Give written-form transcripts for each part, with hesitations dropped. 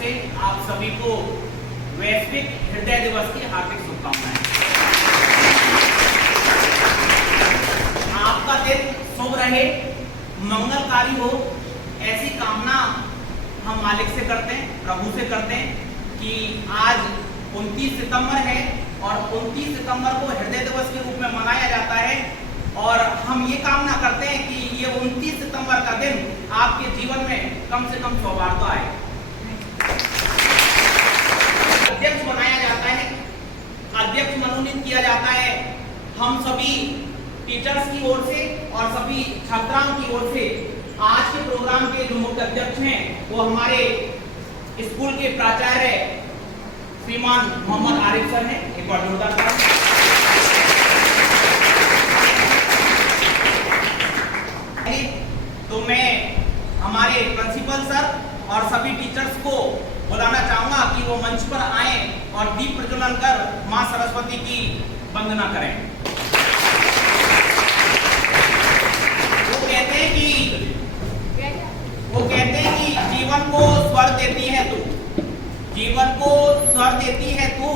से आप सभी को वैश्विक हृदय दिवस की हार्दिक शुभकामनाएं। आपका दिन शुभ रहे, मंगलकारी हो, ऐसी कामना हम मालिक से करते हैं, प्रभु से करते हैं कि आज 29 सितंबर है और 29 सितंबर को हृदय दिवस के रूप में मनाया जाता है और हम ये कामना करते हैं कि ये 29 सितंबर का दिन आपके जीवन में कम से कम सौभाग्य आए। अध्यक्ष बनाया जाता है, अध्यक्ष मनोनीत किया जाता है हम सभी टीचर्स की ओर से और सभी छात्राओं की ओर से। आज के प्रोग्राम के जो मुख्य अध्यक्ष हैं वो हमारे स्कूल के प्राचार्य श्रीमान मोहम्मद आरिफ सर हैं। एक बार जोरदार ताली। तो मैं हमारे प्रिंसिपल सर और सभी टीचर्स को बुलाना चाहूंगा कि वो मंच पर आए और दीप प्रज्वलन कर मां सरस्वती की वंदना करें। वो कहते हैं कि जीवन को स्वर देती है तू, जीवन को स्वर देती है तू,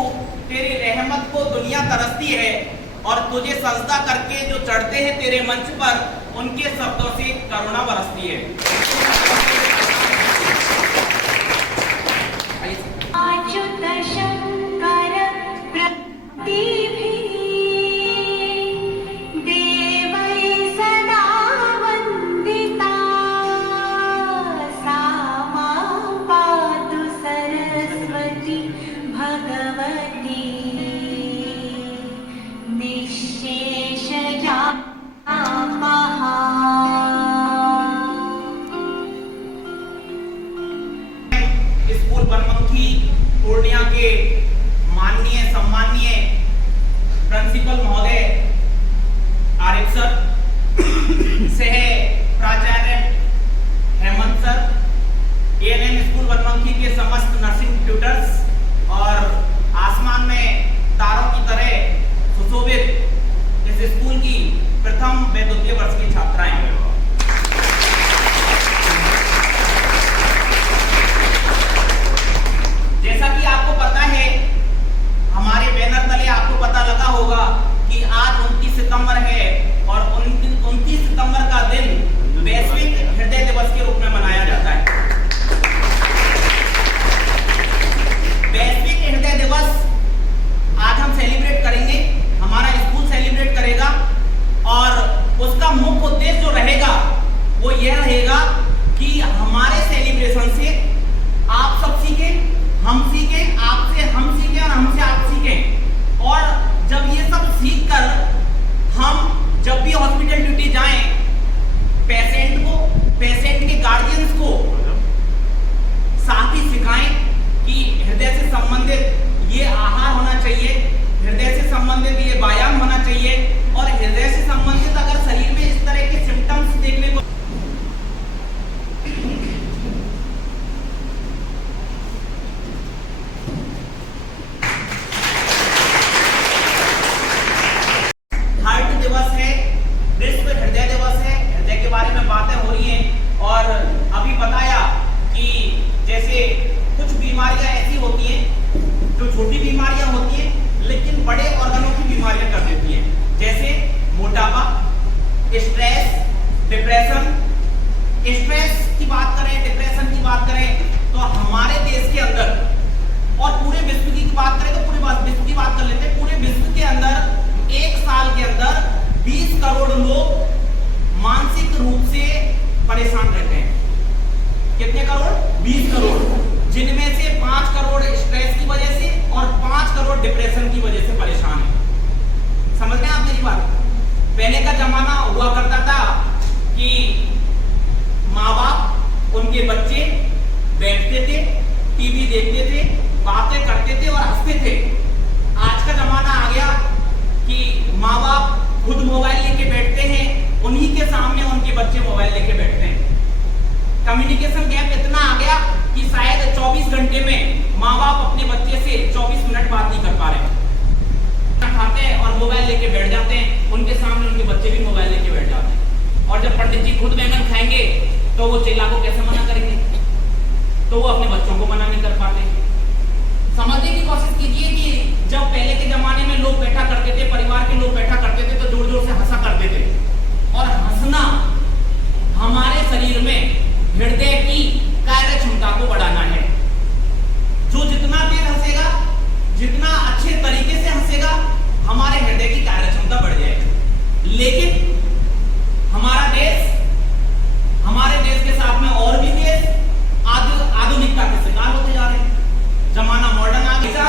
तेरी रहमत को दुनिया तरसती है और तुझे सजदा करके जो चढ़ते हैं तेरे मंच पर उनके शब्दों से करुणा बरसती है। स्कूल बनमनखी पूर्णिया के माननीय सम्माननीय प्रिंसिपल महोदय आरिफ सर, सह प्राचार्य Hemant sir, ANM school Banmankhi के समस्त नर्सिंग ट्यूटर्स और आसमान में तारों की तरह सुशोभित इस स्कूल की प्रथम व द्वितीय वर्ष की छात्राएं। जैसा कि आपको पता है, हमारे बैनर तले आपको पता लगा होगा कि आज 29 सितंबर है और 29 सितंबर का दिन वैश्विक हृदय दिवस के रूप में मनाया जाता है। वैश्विक हृदय दिवस आज हम सेलिब्रेट करेंगे, हमारा स्कूल सेलिब्रेट करेगा और उसका मुख्य उद्देश्य जो रहेगा वो यह रहेगा कि हमारे सेलिब्रेशन से आप सब सीखें, हम सीखें, आपसे हम सीखें और हमसे आप सीखें। और जब ये सब सीख कर हम जब भी हॉस्पिटल ड्यूटी जाएं, पेशेंट के गार्डियंस को साथ ही सिखाएं कि हृदय से संबंधित ये आहार होना चाहिए, हृदय से संबंधित ये व्यायाम होना चाहिए और हृदय से संबंधित अगर शरीर में इस तरह के सिम्टम्स देखने को और अभी बताया कि जैसे कुछ बीमारियां ऐसी होती हैं जो छोटी बीमारियां होती हैं लेकिन बड़े ऑर्गनों की बीमारियां कर देती हैं, जैसे मोटापा, स्ट्रेस, डिप्रेशन। स्ट्रेस की बात करें, डिप्रेशन की बात करें तो हमारे देश के अंदर और पूरे विश्व की बात करें तो पूरे विश्व की बात कर लेते हैं। पूरे विश्व के अंदर एक साल के अंदर 20 करोड़ लोग मानसिक रूप से परेशान रहते हैं। कितने करोड़? 20 करोड़, जिनमें से 5 करोड़ स्ट्रेस की वजह से और 5 करोड़ डिप्रेशन की वजह से परेशान है। समझ रहे हैं आप मेरी बात? पहले का जमाना हुआ करता था कि माँ बाप उनके बच्चे बैठते थे, टीवी देखते थे, बातें करते थे और हंसते थे। आज का जमाना आ गया कि माँ बाप खुद मोबाइल लेके बैठते हैं, उन्हीं के सामने उनके बच्चे मोबाइल लेके बैठते हैं। कम्युनिकेशन गैप इतना आ गया कि शायद 24 घंटे में माँ बाप अपने बच्चे से 24 मिनट बात नहीं कर पा रहे। खाते हैं और मोबाइल लेके बैठ जाते हैं, उनके सामने उनके बच्चे भी मोबाइल लेके बैठ जाते हैं। और जब पंडित जी खुद बैंगन खाएंगे तो वो चेला को कैसे मना करेंगे? तो वो अपने बच्चों को मना नहीं कर वाले हैं। समझने की कोशिश कीजिए कि जब पहले के जमाने में लोग बैठा करते थे, परिवार के लोग बैठा करते थे तो जोर जोर से हंसा करते थे। और हंसना हमारे शरीर में हृदय की कार्य क्षमता को बढ़ाना है। जो जितना तेज हंसेगा, जितना अच्छे तरीके से हंसेगा, हमारे हृदय की कार्य क्षमता बढ़ जाएगी। लेकिन हमारे देश के साथ में और भी देश आधुनिकता के शिकार होते जा रहे हैं। जमाना मॉडर्न आ गया।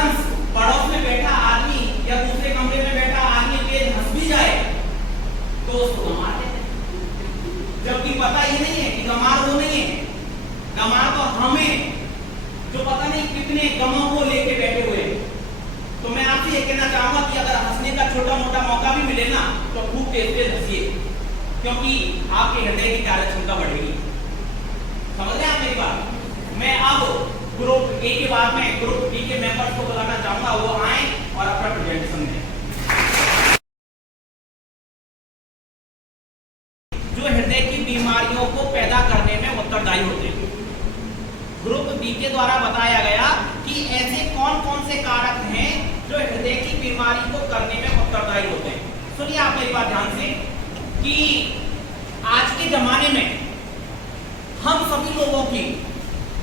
पड़ोस में बैठा आदमी या दूसरे कमरे में बैठा आदमी तेज हंस भी जाए तो उसको गंवार देते हैं, जबकि पता ही नहीं है कि गंवार वो नहीं है, गंवार तो हमें जो पता नहीं कितने गमों को लेके बैठे हुए। तो मैं आपसे ये कहना चाहूंगा कि अगर हंसने का छोटा मोटा मौका भी मिले ना तो खूब तेज तेज हंसिए, क्योंकि आपके हृदय की कार्य क्षमता बढ़ेगी। समझ रहे हैं आप मेरी बात? मैं अब ग्रुप ए के बाद में ग्रुप बी के मेंबर्स को बुलाना चाहूंगा, वो आए और अपना प्रेजेंटेशन दें। जो हृदय की बीमारियों को पैदा करने में उत्तरदायी होते हैं। ग्रुप बी के द्वारा बताया गया कि ऐसे कौन कौन से कारक हैं जो हृदय की बीमारी को करने में उत्तरदायी होते हैं। सुनिए आप मेरी बात ध्यान से कि आज के जमाने में हम सभी लोगों की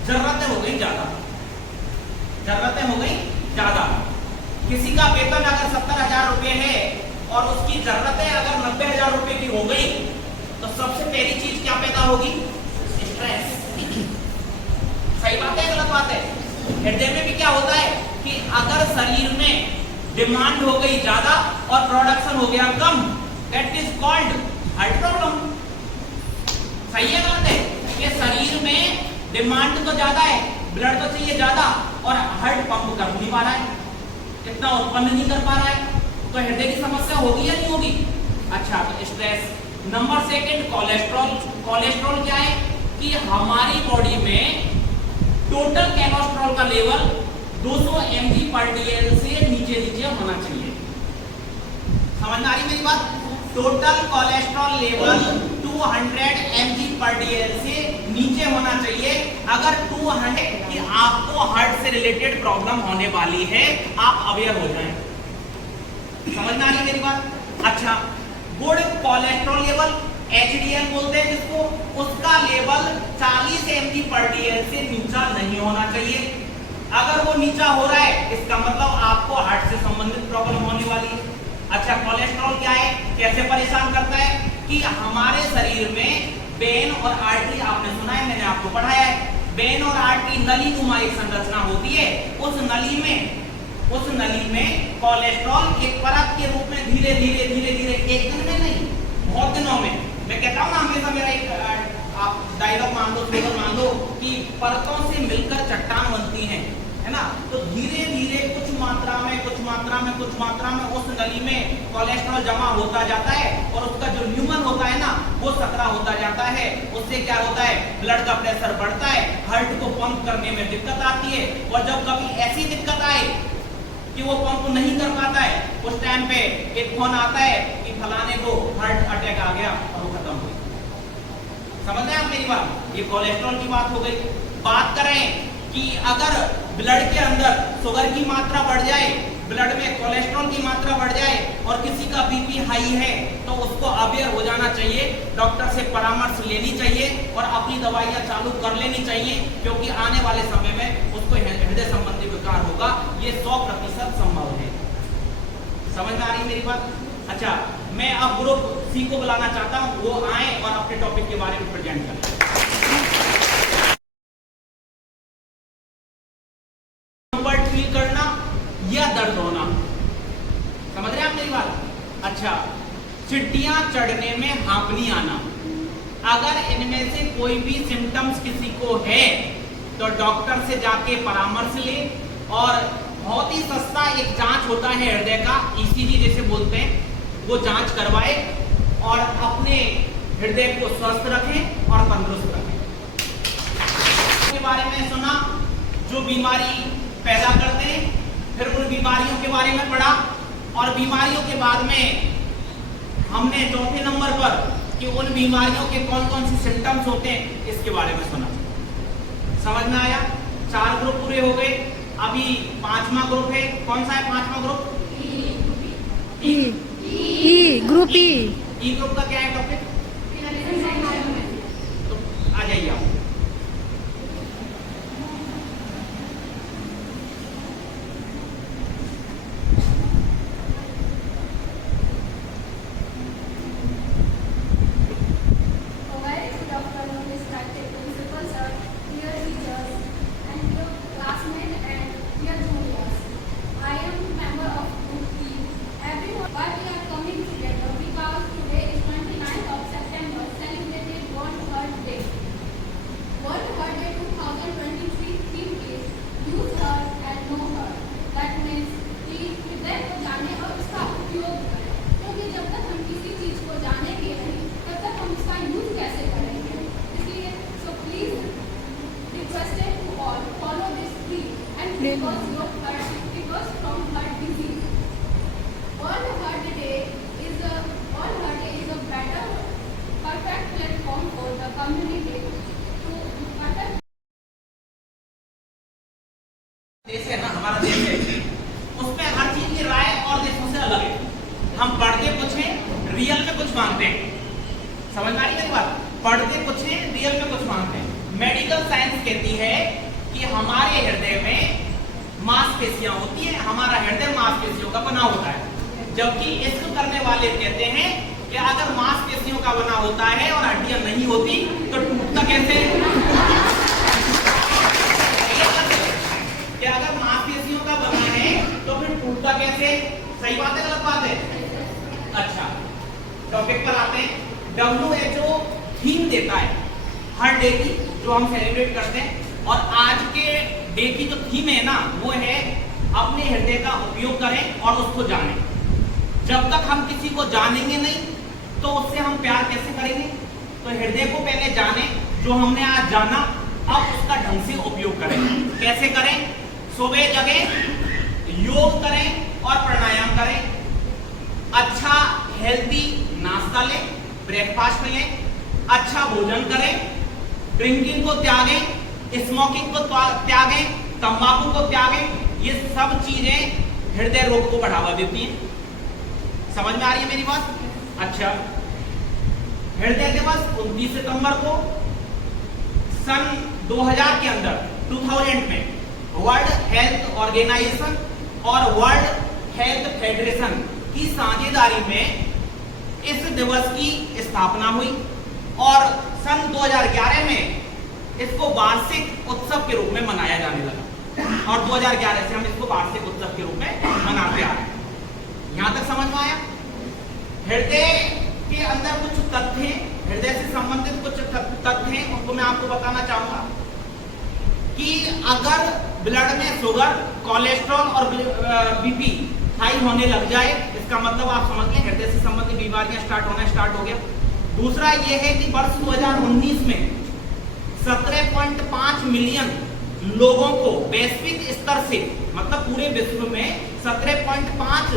जरूरतें हो गई ज्यादा, जरूरतें हो गई ज्यादा। किसी का वेतन अगर 70,000 रुपए है और उसकी जरूरतें अगर 90,000 रुपए की हो गई तो सबसे पहली चीज क्या पैदा होगी? स्ट्रेस। सही बात है, गलत बात है? हृदय में भी क्या होता है कि अगर शरीर में डिमांड हो गई ज्यादा और प्रोडक्शन हो गया कम, that is called heart problem. सही है, गलत है? ये शरीर में डिमांड तो ज्यादा है, ब्लड तो चाहिए ज्यादा और हार्ट पंप कर नहीं पा रहा है, इतना उत्पन्न नहीं कर पा रहा है, तो हृदय की समस्या होगी या नहीं होगी? अच्छा, तो stress. Number second, cholesterol. Cholesterol क्या है कि हमारी बॉडी में टोटल कोलेस्ट्रॉल का लेवल 200 mg/dl से नीचे होना चाहिए। समझ में आ रही मेरी बात? टोटल कोलेस्ट्रॉल लेवल 200 mg/dl से नीचे होना चाहिए। अगर 200 कि आपको हार्ट से रिलेटेड प्रॉब्लम होने वाली है, आप अवेयर हो जाएं। समझ में आ रही मेरी बात? अच्छा, गुड कोलेस्ट्रॉल लेवल HDL बोलते हैं जिसको, उसका लेवल 40 mg/dl से नीचा नहीं होना चाहिए। अगर वो नीचा हो रहा है इसका मतलब आपको हार्ट से संबंधित प्रॉब्लम होने वाली है। अच्छा, कोलेस्ट्रॉल क्या है, कैसे परेशान करता है कि हमारे शरीर में वेन और आर्टरी, आपने सुना है, मैंने आपको पढ़ाया है, वेन और आर्टरी नली नुमा एक संरचना होती है। उस नली में कोलेस्ट्रॉल एक परत के रूप में धीरे धीरे एक दिन में नहीं, बहुत दिनों में, मैं कहता हूँ ना हमेशा मेरा एक आप डायलॉग मान लो, स्लोगन मान लो कि परतों से मिलकर चट्टान बनती हैं, है ना? तो धीरे धीरे कुछ मात्रा में उस नली में कोलेस्ट्रॉल जमा होता जाता है और उसका जो न्यूमन होता है ना वो सकरा होता जाता है। उससे क्या होता है, ब्लड का प्रेशर बढ़ता है, हार्ट को पंप करने में दिक्कत आती है। और जब कभी ऐसी दिक्कत आए कि वो पंप नहीं कर पाता है, उस टाइम पे एक फोन आता है कि फलाने को हार्ट अटैक आ गया और वो खत्म हो गया। समझ रहे हैं आप मेरी बात? ये कोलेस्ट्रॉल की बात हो गई। बात करें कि अगर ब्लड के अंदर शुगर की मात्रा बढ़ जाए, ब्लड में कोलेस्ट्रॉल की मात्रा बढ़ जाए और किसी का बीपी हाई है तो उसको अवेयर हो जाना चाहिए, डॉक्टर से परामर्श लेनी चाहिए और अपनी दवाइयां चालू कर लेनी चाहिए, क्योंकि आने वाले समय में उसको हृदय संबंधी विकार होगा। ये 100% संभव है। समझ में आ रही मेरी बात? अच्छा, मैं अब ग्रुप सी को बुलाना चाहता हूं, वो आए और अपने टॉपिक के बारे में प्रेजेंट करें। फील करना या दर्द होना, समझ रहे हैं आप मेरी बात? अच्छा, चिट्टियां चढ़ने में हाँफनी आना, अगर इनमें से कोई भी सिम्टम्स किसी को है तो डॉक्टर से जाके परामर्श ले। और बहुत ही सस्ता एक जांच होता है हृदय का, ECG जिसे बोलते हैं, वो जांच करवाए और अपने हृदय को स्वस्थ रखें और तंदुरुस्त रखें। के बारे में सुना जो बीमारी पैदा करते हैं, फिर उन बीमारियों के बारे में पढ़ा और बीमारियों के बाद में हमने चौथे नंबर पर कि उन बीमारियों के कौन कौन से सिम्टम्स होते हैं इसके बारे में सुना। समझ में आया? 4 ग्रुप पूरे हो गए। अभी 5वां ग्रुप है। कौन सा है 5वां group? Group E. E group का क्या है टॉपिक? तो आ जाइए आप। because your heart differs from heart disease. World Heart Day is a better, perfect platform for the community to protect. देश है ना, हमारा देश है, उसमें हर चीज की राय और देशों से अलग है। हम पढ़ते कुछ हैं, रियल में कुछ मानते हैं। समझ में आ रही मेरी बात? पढ़ते कुछ हैं, रियल में कुछ मानते हैं। मेडिकल साइंस कहती है कि हमारे हृदय में मांसपेशियां होती हैं, हमारा हृदय मांसपेशियों का बना होता है। जबकि इश्क करने वाले कहते हैं कि अगर मांसपेशियों का बना होता है और हड्डियां नहीं होती तो टूटता कैसे? कि अगर मांसपेशियों का बना है तो फिर टूटता कैसे? सही बात है, गलत बात है? अच्छा, टॉपिक पर आते हैं। WHO थीम देता है हर डे की, जो हम सेलिब्रेट करते हैं, और आज के डे की जो थीम है ना, वो है अपने हृदय का उपयोग करें और उसको जानें। जब तक हम किसी को जानेंगे नहीं तो उससे हम प्यार कैसे करेंगे? तो हृदय को पहले जानें, जो हमने आज जाना, अब उसका ढंग से उपयोग करें। कैसे करें? सुबह जगें, योग करें और प्राणायाम करें, अच्छा हेल्दी नाश्ता लें, ब्रेकफास्ट लें, अच्छा भोजन करें, ड्रिंकिंग को त्यागें, स्मोकिंग को त्यागें, तंबाकू को त्यागें। ये सब चीजें हृदय रोग को बढ़ावा देती हैं। समझ में आ रही है मेरी बात? अच्छा, हृदय दिवस 29 सितंबर को सन 2000 के अंदर 2000 में वर्ल्ड हेल्थ ऑर्गेनाइजेशन और वर्ल्ड हेल्थ फेडरेशन की साझेदारी में इस दिवस की स्थापना हुई और सन 2011 में इसको वार्षिक उत्सव के रूप में मनाया जाने लगा और 2011 से हम इसको वार्षिक उत्सव के रूप में मनाते आ रहे हैं। यहां तक समझ में आया? हृदय के अंदर कुछ तथ्य हैं, हृदय से संबंधित कुछ तथ्य हैं, उनको मैं आपको बताना चाहूंगा कि अगर ब्लड में शुगर, कोलेस्ट्रॉल और बीपी हाई होने लग जाए, इसका मतलब आप समझ लें हृदय से संबंधित बीमारियां स्टार्ट हो गया। दूसरा यह है कि वर्ष 2019 में 17.5 मिलियन लोगों को वैश्विक स्तर से, मतलब पूरे विश्व में 17.5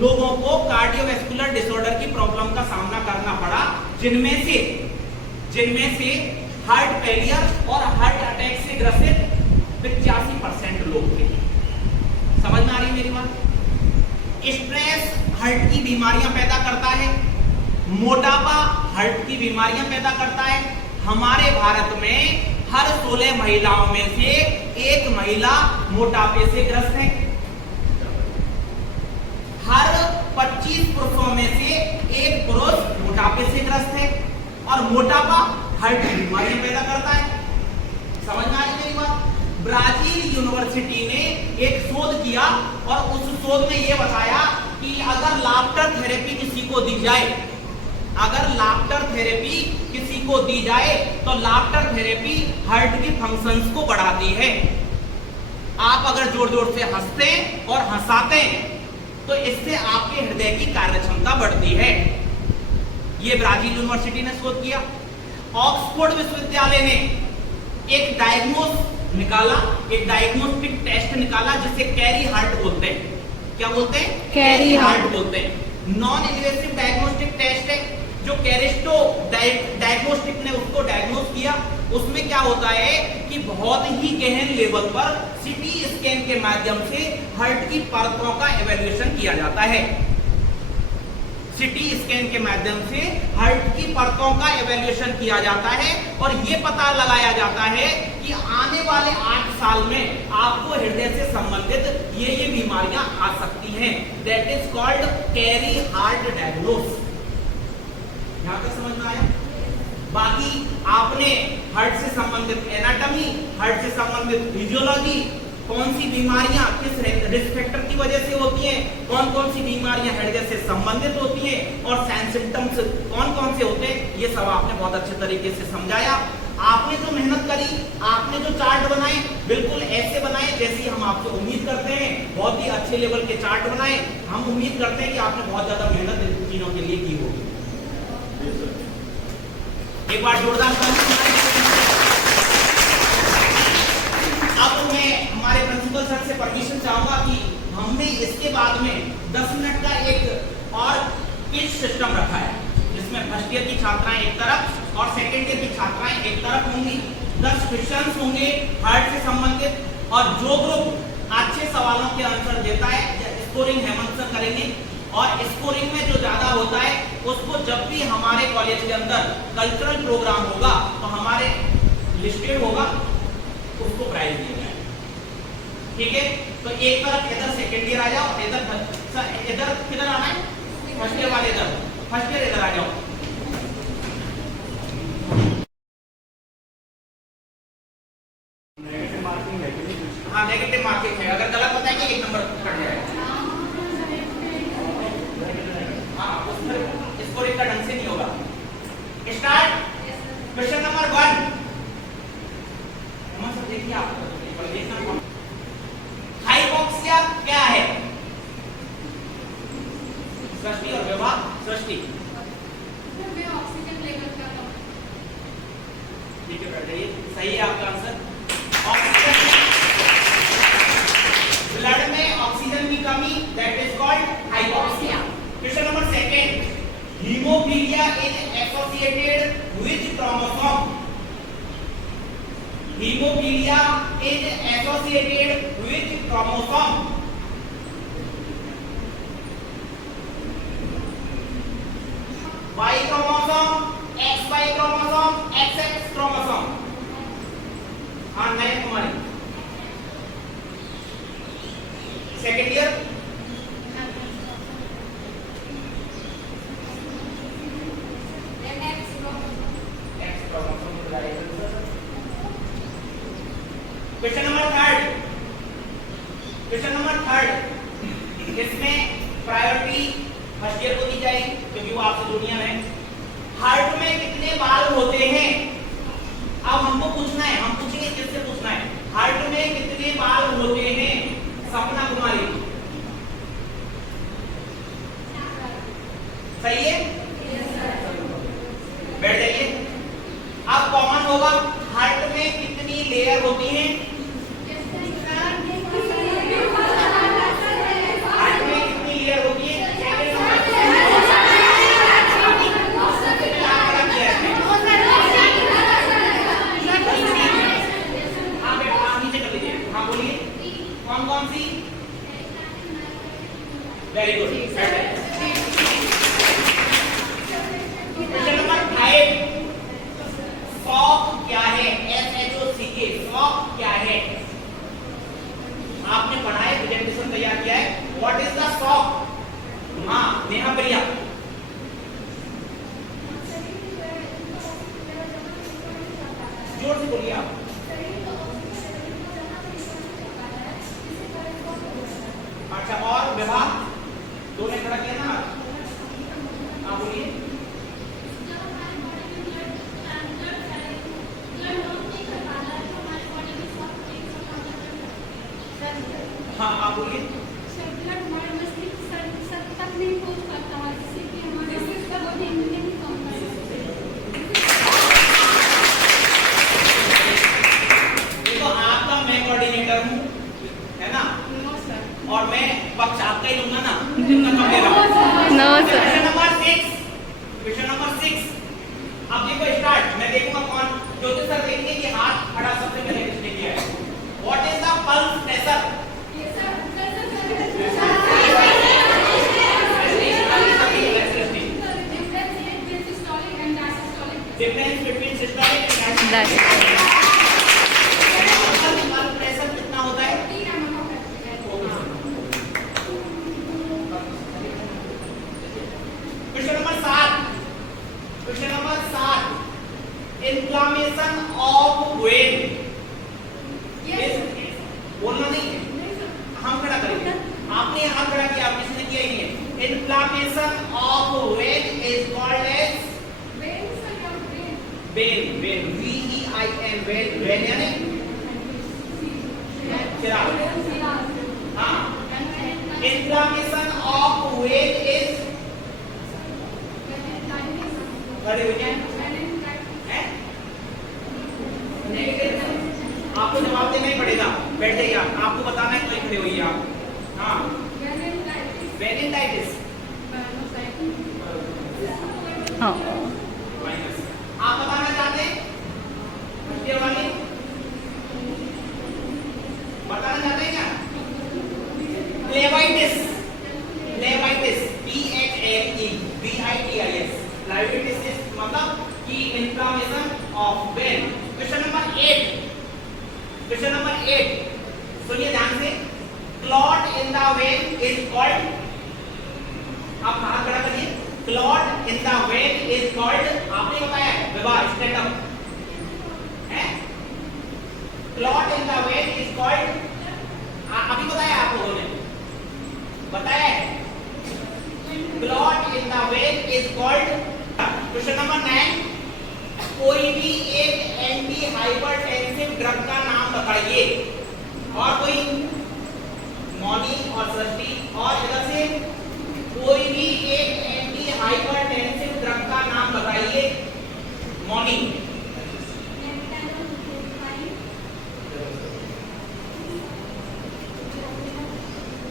लोगों को कार्डियोवैस्कुलर डिसऑर्डर की प्रॉब्लम का सामना करना पड़ा, जिनमें से हार्ट फेलियर और हार्ट अटैक से ग्रसित 85% लोग थे। समझ में आ रही है मेरी बात? स्ट्रेस हार्ट की बीमारियां पैदा करता है, मोटापा हार्ट की बीमारियां पैदा करता है। हमारे भारत में हर 16 महिलाओं में से एक महिला मोटापे से ग्रस्त है। हर 25 पुरुषों में से एक पुरुष मोटापे से ग्रस्त है और मोटापा हार्ट की बीमारियां पैदा करता है। समझ में आ रही मेरी बात? ब्राजील यूनिवर्सिटी ने एक शोध किया और उस शोध में यह बताया कि अगर लाफ्टर थेरेपी किसी को दी जाए, तो लाफ्टर थेरेपी हार्ट की फंक्शंस को बढ़ाती है। आप अगर जोर जोर से हंसते और हंसाते तो इससे आपके हृदय की कार्यक्षमता बढ़ती है। यह ब्राजील यूनिवर्सिटी ने शोध किया। ऑक्सफोर्ड विश्वविद्यालय ने एक डायग्नोस्टिक टेस्ट निकाला जिसे कैरी हार्ट बोलते हैं। क्या बोलते हैं? कैरी हार्ट बोलते हैं। नॉन इन्वेसिव डायग्नोस्टिक टेस्ट है जो कैरिस्टो डायग्नोस्टिक ने उसको डायग्नोस किया उसमें क्या होता है कि बहुत ही गहन लेवल पर सीटी स्कैन के माध्यम से हार्ट की परतों का एवेल्युएशन किया जाता है। सीटी स्कैन के माध्यम से हार्ट की परतों का एवेल्युएशन किया जाता है और ये पता लगाया जाता है कि आने वाले 8 साल में आपको हृदय से संबंधित ये बीमारियां आ सकती हैं। That is called carry heart diagnose. यहां तक समझ में आया? बाकी आपने हार्ट से संबंधित एनाटॉमी, हार्ट से संबंधित फिजियोलॉजी, कौन सी बीमारियां किस रिस्क फैक्टर की वजह से होती हैं, कौन कौन सी बीमारियां हृदय से संबंधित होती हैं और साइन सिम्टम्स कौन कौन से होते हैं, ये सब आपने बहुत अच्छे तरीके से समझाया। आपने जो मेहनत करी, आपने जो चार्ट बनाए, बिल्कुल ऐसे बनाए जैसी हम आपसे उम्मीद करते हैं। बहुत ही अच्छे लेवल के चार्ट बनाए। हम उम्मीद करते हैं कि आपने बहुत ज्यादा मेहनत इन चीजों के लिए की होगी। एक बार जोरदार ताली। अब मैं हमारे प्रिंसिपल सर से परमिशन चाहूंगा कि हमने इसके बाद में 10 मिनट का एक और क्विज सिस्टम रखा है, जिसमें फर्स्ट ईयर की छात्राएं एक तरफ और सेकेंड ईयर की छात्राएं एक तरफ होंगी। 10 क्वेश्चंस होंगे हार्ट से संबंधित, और जो ग्रुप अच्छे सवालों के आंसर देता है स्कोरिंग हेमंत सर करेंगे, और स्कोरिंग में जो ज्यादा होता है उसको जब भी हमारे कॉलेज के अंदर कल्चरल प्रोग्राम होगा तो हमारे लिस्टेड होगा, उसको प्राइज दिया जाएगा। ठीक है, तो एक तरफ इधर सेकेंड ईयर आ जाओ, इधर किधर आना है, फर्स्ट ईयर वाले इधर, फर्स्ट ईयर इधर आ जाओ। हाँ, नेगेटिव मार्किंग है, अगर गलत बताएंगे 1 नंबर कट जाएगा। हाँ, उसमें स्कोरिंग का ढंग से नहीं होगा। स्टार्ट। Question number 1। देखिए आप हाइपोक्सिया क्या है? सृष्टि और विभाग। सृष्टि, ऑक्सीजन लेवल का कम। ठीक है, बैठ जाइए। सही है आपका आंसर। ऑक्सीजन, ब्लड में ऑक्सीजन की कमी, that is called hypoxia. Question number 2। Haemophilia is associated which chromosome? Hemophilia is associated with chromosome? Y chromosome, XY chromosome, XX chromosome? हाँ, नए कुमारी second year. Question number 3। Question number 3, इसमें priority first year को दी जाएगी क्योंकि वो आपसे junior है। हार्ट में कितने बाल होते हैं? अब हमको पूछना है, हम पूछेंगे किससे पूछना है, हार्ट में कितने बाल होते हैं? सपना कुमारी, सही है? बैठ जाइए। अब कॉमन होगा, हार्ट में कितनी लेयर होती हैं? हार्ट में कितनी लेयर होती है? नीचे कर लीजिए। हाँ बोलिए, कौन कौन सी? Very good. Question number 5, shock क्या है? SHOCK, शॉक क्या है? आपने पढ़ा है, प्रेजेंटेशन तैयार किया है। What is the shock? हाँ, नेहा प्रिया। जोर से बोलिए आप। अच्छा, और विभाग दो ने खड़ा किया ना, आप बोलिए। हाँ, आप बोलिए। ब्लड हमारे मस्तिष्क तक नहीं पहुंच पाता है, जिससे कि हमारे मस्तिष्क का नहीं काम कर सकते। देखो, आपका मैं कोऑर्डिनेटर हूँ, है ना? No sir. और मैं पक्ष आपका ही लूंगा ना, कितना कम ले रहा हूँ। No sir. Question number 6। Question number 6, अब देखो स्टार्ट। मैं देखूंगा कौन ज्योति सर देखिए कि हाथ खड़ा सबसे पहले किसने किया है? What is the pulse pressure? Difference between systolic and diastolic. Pulse pressure कितना होता है? Question number 7, question number 7, inflammation of when. बोलना नहीं है, हम खड़ा करेंगे। आपने हाथ खड़ा किया, किसी ने किया ही नहीं है। Inflammation of vein is called as vein. Vein VEIN vein. Vein यानी चिराग। हाँ, इन्फ्लामेशन ऑफ वेन इज, खड़े हो जाए, आपको जवाब देना ही पड़ेगा। बैठ जाइए, आपको बताना है कोई खड़े होइए आप। हाँ, वेनिनटाइटिस। हाँ, आप बताना चाहते हैं? ये वाली बताना चाहते हैं क्या? फ्लेवाइटिस। फ्लेवाइटिस PHLEVITIS। फ्लेवाइटिस मतलब कि inflammation of when. Question number 8, question number 8 सुनिए ध्यान से। Clot in the when is called, आप हाथ खड़ा करिए। Clot in the when is called, आपने बताया है विवाह, स्टैंड अप है। Clot in the when is called, अभी बताया आप लोगों ने, बताया है। Clot in the when is called. Question number 9, कोई भी एक एंटी हाइपरटेंसिव ड्रग का नाम बताइए। और कोई मौनी और सृष्टि, और इधर से कोई भी एक एंटी हाइपरटेंसिव ड्रग का नाम बताइए। मौनी,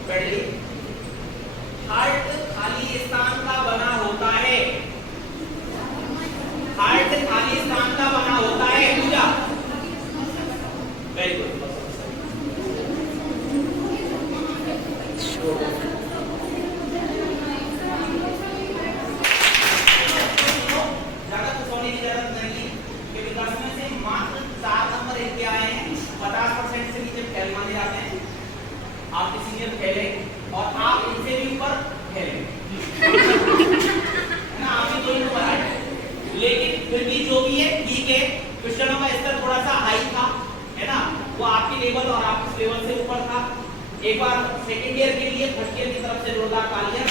बैठिए। हार्ट खाली स्थान का बना होता है। हार्ट खाली स्थान का बना होता है। पूजा, वेरी गुड। ज्यादा कुछ होने की जरूरत नहीं है, क्योंकि 10 में से मात्र 4 नंबर इनके आए हैं। 50% से नीचे फेल माने जाते हैं। आपके सीनियर खेले और आप इनसे भी ऊपर खेले ना, आप ही दोनों ऊपर आए। लेकिन फिर भी जो भी है ठीक है। क्वेश्चनों का स्तर थोड़ा सा हाई था, है ना, वो आपकी लेवल और आपके लेवल से ऊपर था। एक बार सेकेंड ईयर के लिए फर्स्ट ईयर की तरफ से जोरदार तालियां।